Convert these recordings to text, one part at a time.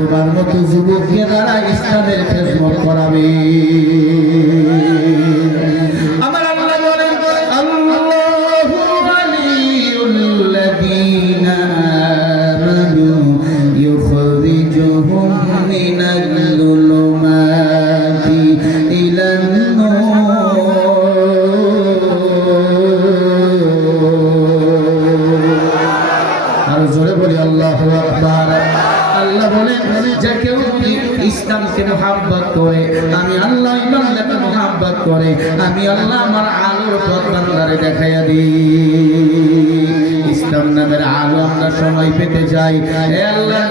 তোমার মতো যুবককে দ্বারা ইসলামের খেদমত করাবে। আর জোরে বলি আল্লাহ আল্লাহ বলে, যে কেউ ইসলামকে মোহাব্বত করে, আমি আল্লাহ ইমানকে মোহাব্বত করে, আমি আল্লাহ আমার আলোর পথ বান্দারে দেখাইয়া দিই। ইসলাম নামের আলো আমরা সময় পেতে যাই আল্লাহ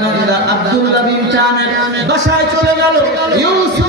আব্দুল্লাহ বিন চামের বাসায় চলে গেল। ইউসুফ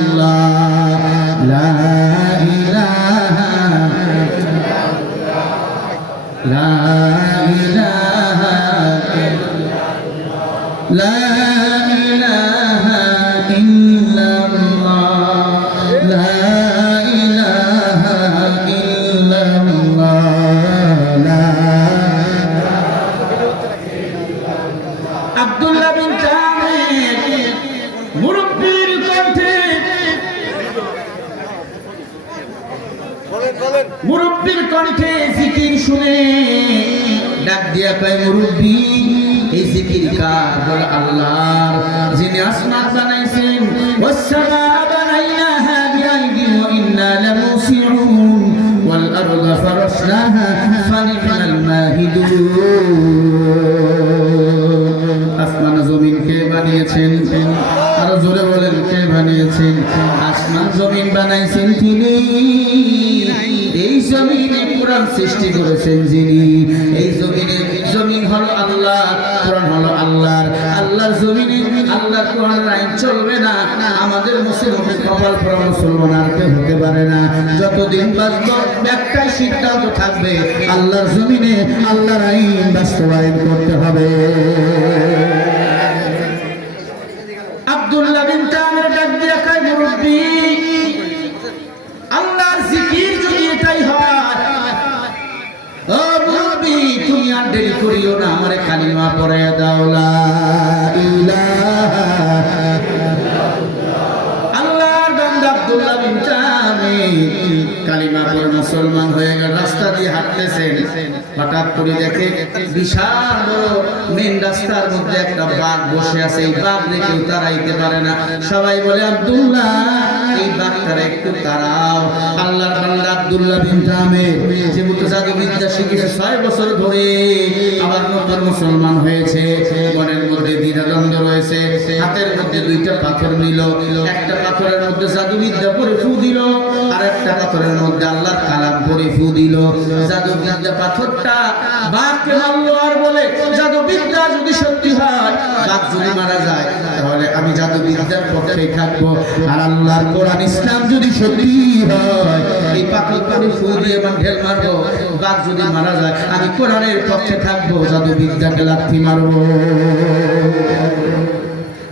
বিআইদি ওয়া ইন্না লামুসিউন ওয়াল আরদা ফারাশনাহা ফানি'মাল মাহিদুন আসমান জমিন কে বানিয়েছেন আরও জোরে বলেন কে বানিয়েছেন, আসমান জমিন বানাইছেন তিনি। এই জমিনে কোরআন সৃষ্টি করেছেন যিনি। এই জমিন মুসলমান কপাল পরা মুসলমান আর কেউ হতে পারে না। যতদিন বাঁচব, একটাই সিদ্ধান্ত থাকবে, আল্লাহর জমিনে আল্লাহর আইন বাস্তবায়ন করতে হবে। আব্দুল্লাহ বিন তামের ডাক দিয়া কয়, মুরব্বি, আল্লাহর জিকির যদি এটাই হয়, ও মুরব্বি, তুমি আর দেরি করিও না, আমারে কালিমা পড়ে দাও, লা ইলাহা কালিমা পড়ে মুসলমান হয়ে গেল, রাস্তা দিয়ে হাঁটতেছেন। হঠাৎ করে দেখে বিশাল মেন রাস্তার মধ্যে একটা বাঘ বসে আছে, এই বাঘ কেউ তারাইতে পারে না। সবাই বলে, আব্দুল্লাহ এই বাঘটারা একটু তাড়াও আল্লাহর বান্দা আব্দুল্লাহ বিন তামির যে মুতজাদু বিদ্যা শিখেছে ছয় বছর ধরে আবার নতুন মুসলমান হয়েছে। মনের মধ্যে দ্বিধাদ্বন্দ্ব রয়েছে। হাতের মধ্যে দুইটা পাথর নিল। একটা পাথরের মধ্যে জাদুবিদ্যা পরে ফু দিল। আর একটা পাথরের মধ্যে আল্লাহর কালাম পরে ফু দিল। জাদুবিদ্যা পাথরটা বাঘকে মারলো আর বলে, জাদুবিদ্যা যদি সত্যি হয়, বাঘ যদি মারা যায় তাহলে আমি জাদুবিদ্যার পক্ষে থাকব। আর আল্লাহর কোরআন, ইসলাম যদি সত্যি হয়, এই পাথর পানি ফু দিয়ে এবং ঢেল মারবো, বাঘ যদি মারা যায়, আমি কোরআনের পক্ষে থাকব জাদুবিদ্যাকে লাথি মারবো।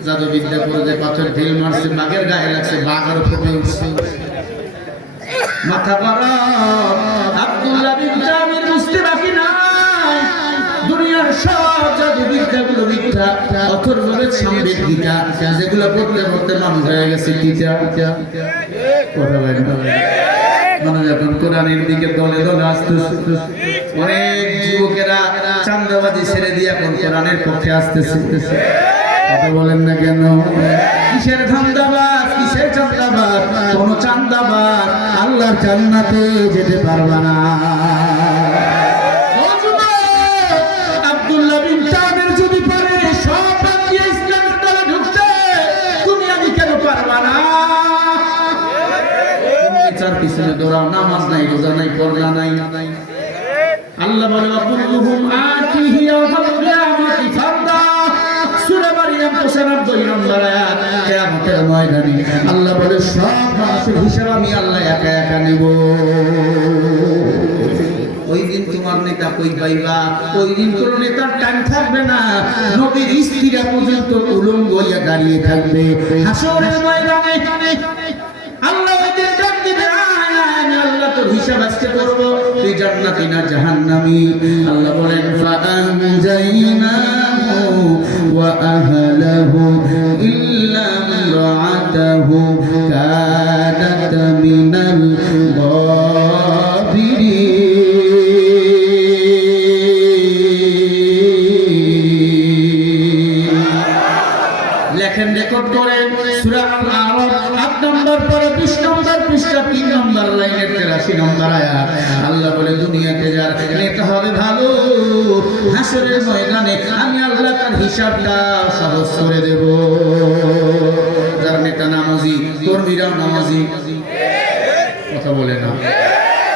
জাদুবিদ্যা করে যে পাথর ঢিল মারছে, বাঘের গায়ে লাগছে, বাঘ আরও ফুটে উঠছে। মাথা গরম। আব্দুল্লাহ বিন জামির নাই দুনিয়ার সব জাদুবিদ্যাগুলো মিথ্যা অথর্ববেদ সামবেদ গীতা যেগুলো পড়তে পড়তে মানুষ হয়ে গেছে গীতা মানুষ এখন কোরআনের দিকে দলে দলে আসতেছে। অনেক যুবকেরা চান্দাবাজি ছেড়ে দিয়ে এখন কোরআনের পক্ষে আসতেছে। কথা বলেন না কেন? কিসের ধান্দাবাজ? কিসের চান্দাবাজ? কোন চান্দাবাজ আল্লাহর জান্নাতে যেতে পারবে না। পিছনে দৌড়াও নামাজ নাই, রোজা নাই, পর্দা নাই। আল্লাহ বলে, অকুল্লুহুম আতিহি ইয়াউমাল কিয়ামাতি ফারদা। সূরা মারিয়াম 95 নম্বর আয়াত, কিয়ামতের ময়দানে। আল্লাহ বলে, সব মানুষের হিসাব আমি আল্লাহ একা একা নেব। ওই দিন তোমার নেতা কই নেতার থাকবে না। দাঁড়িয়ে থাকবে। হিসাব আজকে করব। তুই জান্নাতি না জাহান্নামি? আল্লাহ বলেন আহলাহু ইল্লা ইমরাআতাহু কানাত মিনাল গাফিরিন. লেখেন রেকর্ড করেন, সূরা আল-আরাফ 8 নম্বর পরে 20 নম্বর পৃষ্ঠা 3 83 নম্বর আয়াত আল্লাহ বলে, দুনিয়াতে যার নেতা হবে ভালো, হাসরের ময়দানে আমি আল্লাহ তার হিসাবটা সহজ করে দেব। যার নেতা নামাজি, কর্মীরাও নামাজি। কথা বলে না।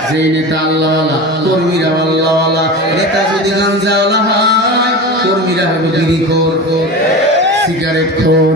যেই নেতা আল্লাহওয়ালা কর্মীরা আল্লাহওয়ালা। নেতা যদি গাঞ্জাওয়ালা হয়, কর্মীরা হবে বিড়িখোর সিগারেট খোর।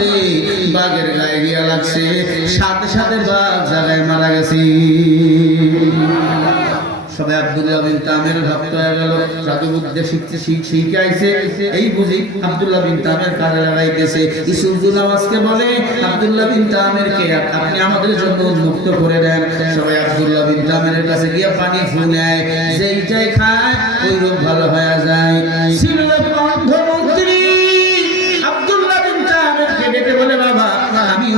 মারছে বাঘের গায়ে গিয়া লাগছে, সাথে সাথে বাঘ জায়গায় মারা গেছে। কে? আমাদের জন্য আব্দুল্লাহ কাছে গিয়ে যেইটাই খায় ভালো হয়ে যায়।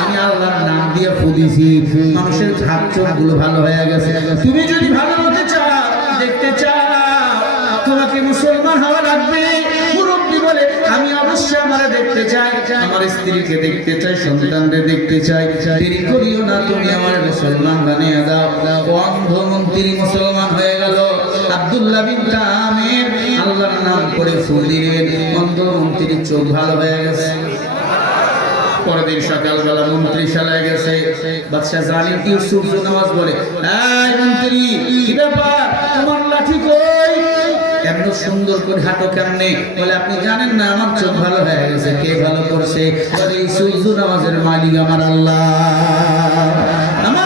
আমি আল্লাহর নাম দিয়ে ফুদিছি। মানুষের হাত চোখ ভালো হয়ে গেছে। তুমি যদি ভালো হতে চাও, দেখতে চাও মুসলমান হওয়া লাগবে। দেখতে চাই। আমার স্ত্রীকে দেখতে চাই সন্তানদের দেখতে চাই। করিও না, তুমি আমার মুসলমান বানিয়ে দাও। মন্ত্রী মুসলমান হয়ে গেল। আব্দুল্লাহ বিন তামের আল্লাহর নাম করে ফুল দিলেন। অন্ধ মন্ত্রীর চোখ ভালো হয়ে গেছে। পরের দিন মন্ত্রী শালায় গেছে। বাদশাহ জালিম ইউসুফ নামাজ বলে, এই মন্ত্রী, কি ব্যাপার? তোমার লাঠি কই? এমন সুন্দর করে হাঁটো কেমনে? বলে, আপনি জানেন না, আমার চোখ ভালো হয়ে গেছে। কে ভালো করছে? বলে এই সূর্য নামাজের মালিক আমার আল্লাহ। আমার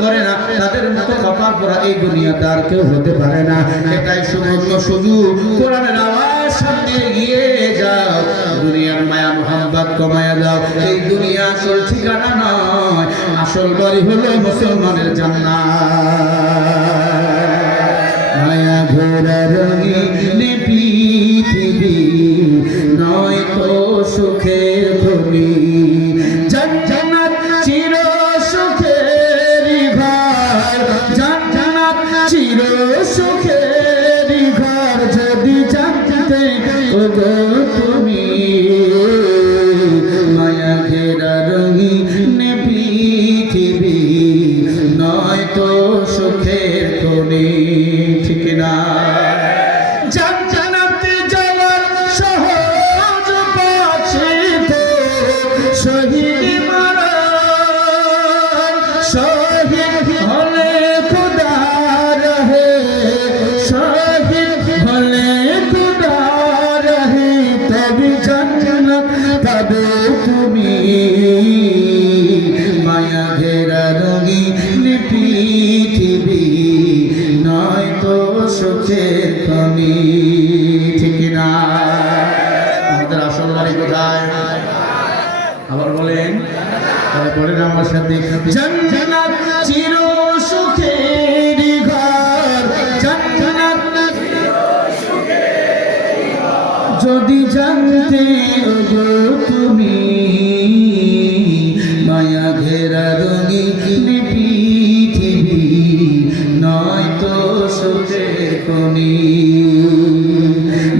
করে না, তাদের মতো কপাল এই দুনিয়াতে কেউ হতে পারে না। এটাই সুবর্ণ কোরআনের আওয়াজ সামনে এগিয়ে যাও। দুনিয়ার মায়া মোহাম্মত কমায়া এই দুনিয়া আসল ঠিকানা নয়, আসল বাড়ি হলো মুসলমানের জান্নাত। মায়া নয় তো সুখের আবার বলেন তাহলে আমার সাথে জান্নাত চির সুখের ঘর। জান্নাত যদি জানতে গো তুমি মায়া ঘেরা রঙিন পৃথিবী নয় তো সুখের কোনি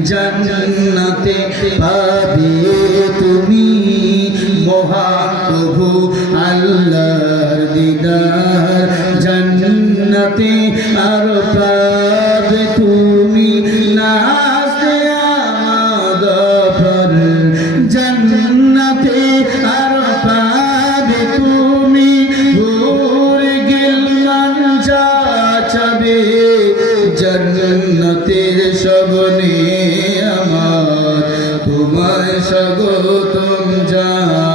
জান্নাতে পাবে মহান প্রভু আল্লাহর দিদার। জান্নাতে আর তুমি নাচতে আমাদর জান্নাতে আর পাবে তুমি ভোরে গেলাম যা চাবে। জান্নাতের সবনে আমার তোমায় স্বাগতম জানাবে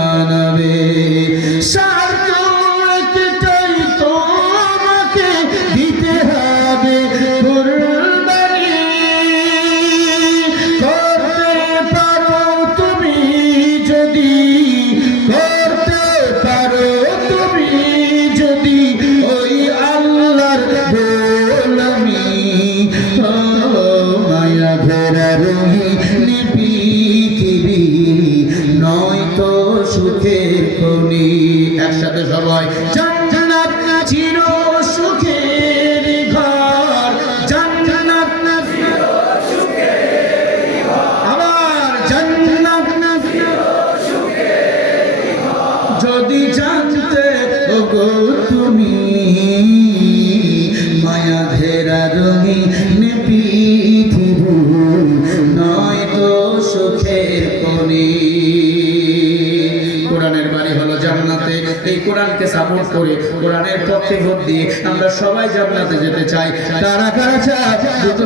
সাপোর্ট করে। কোরআনের পক্ষে ভোট দিয়ে আমরা সবাই জান্নাতে যেতে চাই। কারা কারা চায়?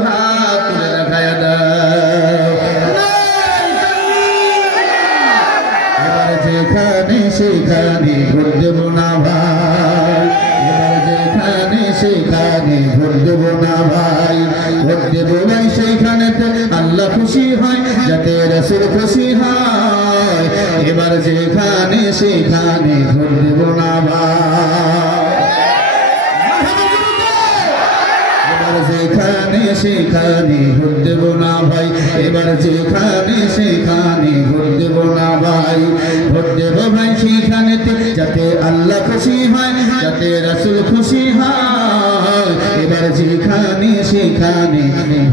হাত তুলে দেখায় যেখানে সেখানে দেব না ভাই। এবার যেখানে সেখানে ভোট দেব না ভাই। দেব সেইখানে আল্লাহ খুশি হয়, যাতে রসুল খুশি হয়। এবার যেখানে সেখানে ভোট দেব না ভাই। সেখানে ভোট দেব না ভাই। এবার যেখানে সেখানে ভোট দেব না ভাই। ভোট দেব ভাই সেখানে যাতে আল্লাহ খুশি হয়, যাতে রাসুল খুশি হয়। এবার যেখানে সেখানে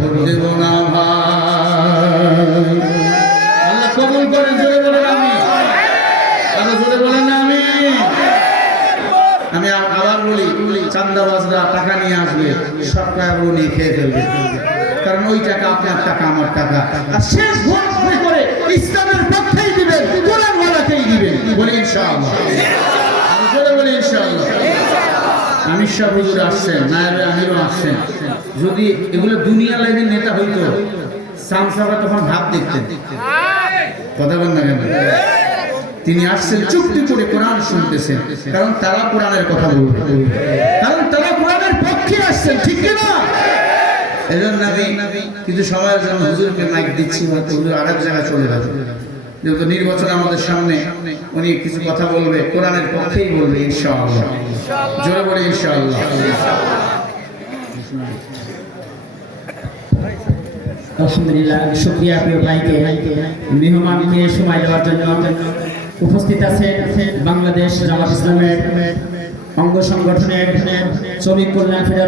ভোট দেব না ভাই। আল্লাহ কবুল করেন জোরে বলেন আমি আরও জোরে বলেন না আমি আমি আ- আবার বলি, চান্দাবাজরা টাকা নিয়ে আসবে, সরকার ও নিয়ে খেয়ে ফেলবে। কারণ ওই টাকা আপনার টাকা, আমার টাকা। আর শেষ ভোট করে ইসলামের পক্ষেই দিবেন কোরআন ওয়ালাকেই দিবেন। বলি, ইনশাআল্লাহ। বলি, ইনশাআল্লাহ। আমির হুজুর আসছেন, নায়েবে আমিরও আসছেন। যদি এগুলো দুনিয়া লাইনের নেতা হইতো সামসাবা তখন ভাব দেখতেন। কথা বল না কেন? তিনি আসছেন চুক্তি করে কোরআন শুনতেছেন। কারণ তারা কোরআনের কথা বলবে। কারণ তারা কোরআনের পক্ষে আসছেন, ঠিক না এজন্য আমি কিছু সময়ের জন্য হুজুরকে মাইক দিচ্ছি, হয়তো হুজুর আরেক জায়গায় চলে যাবে। যেহেতু নির্বাচন আমাদের সামনে উনি কিছু কথা বলবে, কোরআনের পক্ষেই বলবে, ইনশাআল্লাহ। জোরে বলে, ইনশাআল্লাহ। আলহামদুলিল্লাহ, শুক্রিয়া প্রিয় ভাইকে। মেহমানকে সময় দেওয়ার জন্য। উপস্থিত আছেন বাংলাদেশ জামাত ইসলামের অঙ্গ সংগঠনের শ্রমিক কল্যাণ ফেডারেশন।